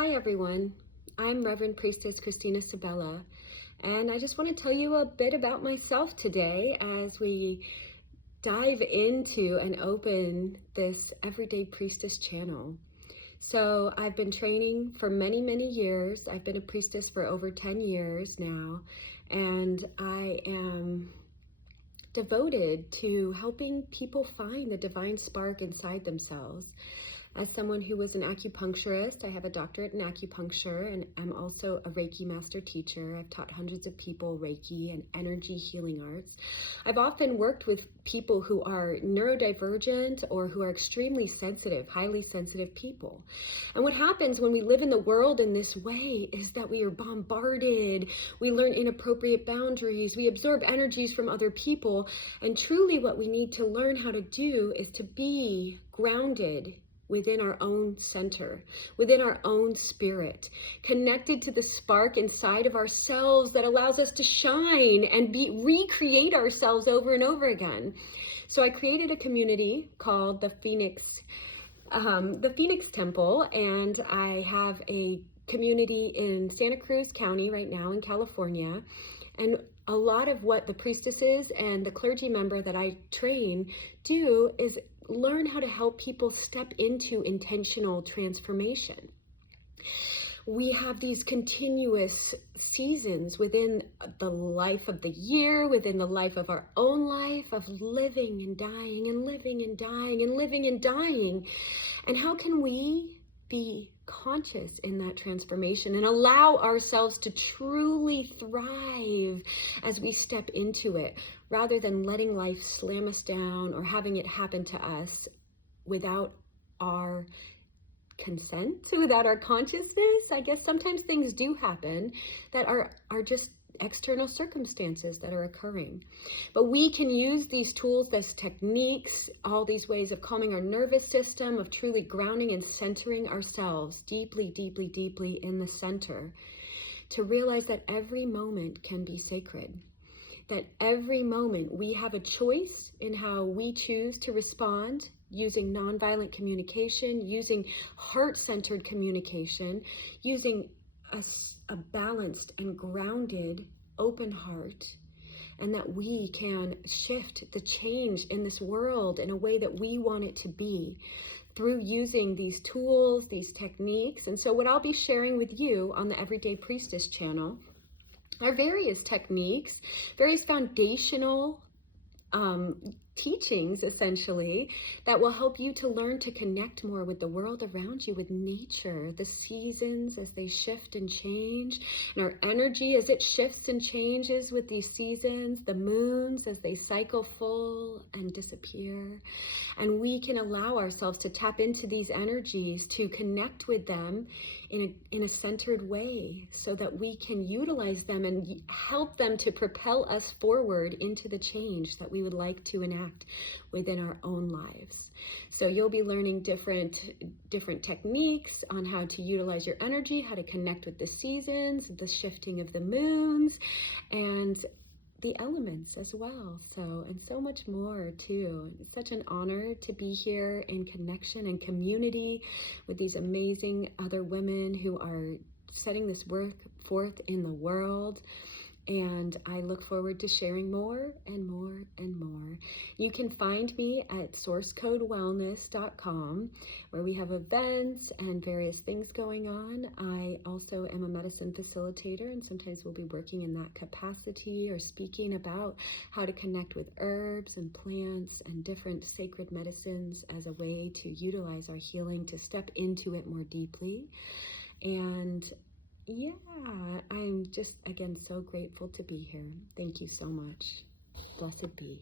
Hi everyone, I'm Reverend Priestess Christina Sabella, and I just want to tell you a bit about myself today as we dive into and open this Everyday Priestess channel. So I've been training for many, many years. I've been a priestess for over 10 years now, and I am devoted to helping people find the divine spark inside themselves. As someone who was an acupuncturist, I have a doctorate in acupuncture, and I'm also a Reiki master teacher. I've taught hundreds of people Reiki and energy healing arts. I've often worked with people who are neurodivergent or who are extremely sensitive, highly sensitive people. And what happens when we live in the world in this way is that we are bombarded, we learn inappropriate boundaries, we absorb energies from other people, and truly what we need to learn how to do is to be grounded within our own center, within our own spirit, connected to the spark inside of ourselves that allows us to shine and recreate ourselves over and over again. So I created a community called the Phoenix Temple, and I have a community in Santa Cruz County right now in California. And a lot of what the priestesses and the clergy member that I train do is learn how to help people step into intentional transformation. We have these continuous seasons within the life of the year, within the life of our own life, of living and dying and living and dying and living and dying. And how can we be conscious in that transformation and allow ourselves to truly thrive as we step into it, rather than letting life slam us down or having it happen to us without our consent, without our consciousness? I guess sometimes things do happen that are just external circumstances that are occurring. But we can use these tools, these techniques, all these ways of calming our nervous system, of truly grounding and centering ourselves deeply, deeply, deeply in the center, to realize that every moment can be sacred. That every moment we have a choice in how we choose to respond, using nonviolent communication, using heart-centered communication, using a balanced and grounded open heart, and that we can shift the change in this world in a way that we want it to be through using these tools, these techniques. And so what I'll be sharing with you on the Everyday Priestess channel are various techniques, various foundational teachings, essentially, that will help you to learn to connect more with the world around you, with nature, the seasons as they shift and change, and our energy as it shifts and changes with these seasons, the moons as they cycle full and disappear. And we can allow ourselves to tap into these energies, to connect with them in a centered way, so that we can utilize them and help them to propel us forward into the change that we would like to enact within our own lives. So you'll be learning different techniques on how to utilize your energy, how to connect with the seasons, the shifting of the moons, and the elements as well. And so much more too. It's such an honor to be here in connection and community with these amazing other women who are setting this work forth in the world. And I look forward to sharing more and more and more. You can find me at sourcecodewellness.com, where we have events and various things going on. I also am a medicine facilitator, and sometimes we'll be working in that capacity or speaking about how to connect with herbs and plants and different sacred medicines as a way to utilize our healing, to step into it more deeply. And yeah, I'm just, again, so grateful to be here. Thank you so much. Blessed be.